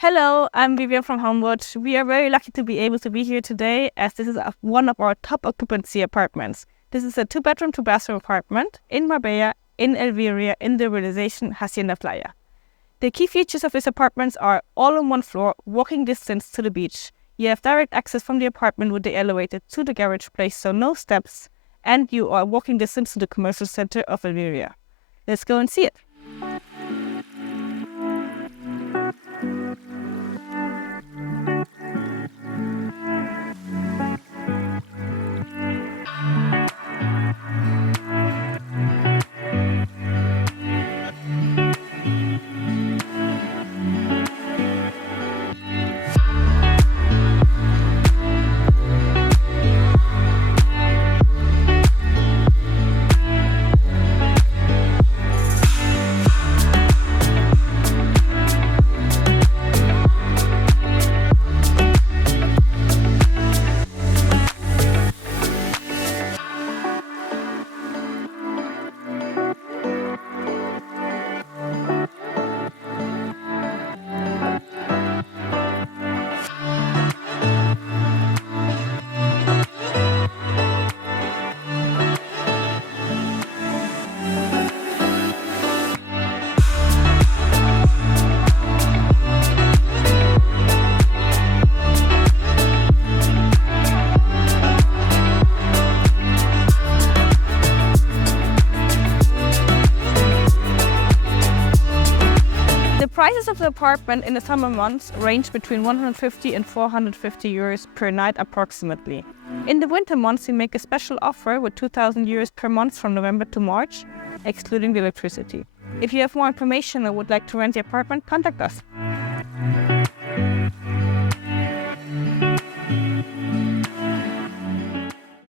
Hello, I'm Vivian from Homewood. We are very lucky to be able to be here today as this is one of our top occupancy apartments. This is a 2-bedroom, 2-bathroom apartment in Marbella, in Elviria, in the Relaxation Hacienda Playa. The key features of these apartments are all on one floor, walking distance to the beach. You have direct access from the apartment with the elevator to the garage place, so no steps, and you are walking distance to the commercial center of Elviria. Let's go and see it. The prices of the apartment in the summer months range between 150 and 450 euros per night approximately. In the winter months we make a special offer with 2,000 euros per month from November to March, excluding the electricity. If you have more information or would like to rent the apartment, contact us.